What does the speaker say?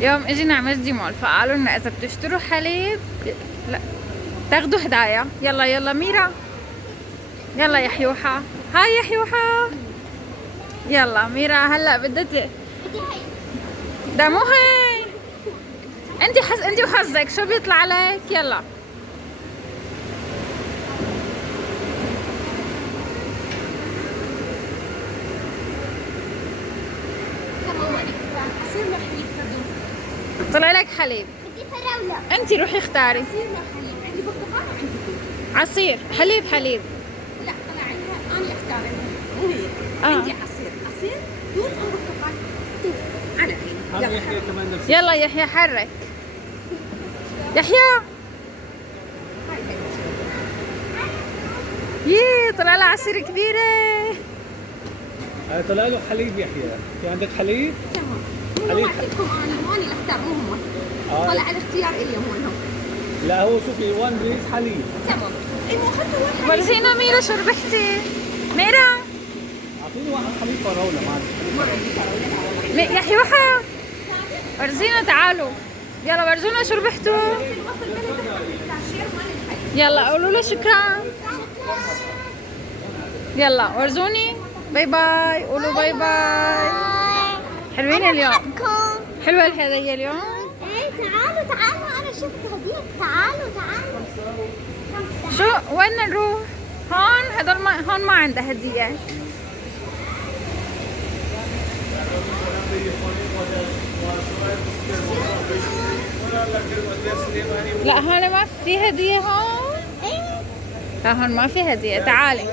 اليوم اجينا على مجدي مول، فقالوا لنا اذا بتشتروا حليب لا تاخدوا هدايا. يلا يلا ميرا، يلا يا حيوحة، هاي يا حيوحة، يلا ميرا هلا بدها ده مو هي. انت وحظك شو بيطلع عليك. يلا طلع لك حليب. بدي فراولة. انت روحي اختاري. عصير لا حليب، عندي برتقال وعندي توت. عصير حليب حليب. لا طلع عندها انا اختار مو هي. عندي عصير توت او برتقال. توت على فين. يلا يحيى كمان نفس يلا يحيى حرك. يحيى هاي بنتي. يي طلع لها عصير كبيرة. طلع له حليب يحيى. في عندك حليب؟ تمام. مو حليب. وعدتكم انا مو انا اللي اختار مو هم. طلع الاختيار الي مو لهم. لا هو شوفي وان بليز حليب. تمام. ايوه اخذتوا واحد. ورجينا ميرا شو ربحتي. ميرا اعطيني واحد حليب فراوله معلش. يا حيوحة ورجينا تعالوا. يلا ورجونا شو ربحتوا. يلا قولوا له شكرا. يلا ورجوني. باي باي. قولوا باي باي. حلوين اليوم. حلوة الهدية اليوم. ايه تعالوا انا شفت هديك. تعالوا شو وين نروح؟ هون هدول ما هون ما عنده هدية. لا هون ما في هدية هون. ايه لا هون ما في هدية. تعالي.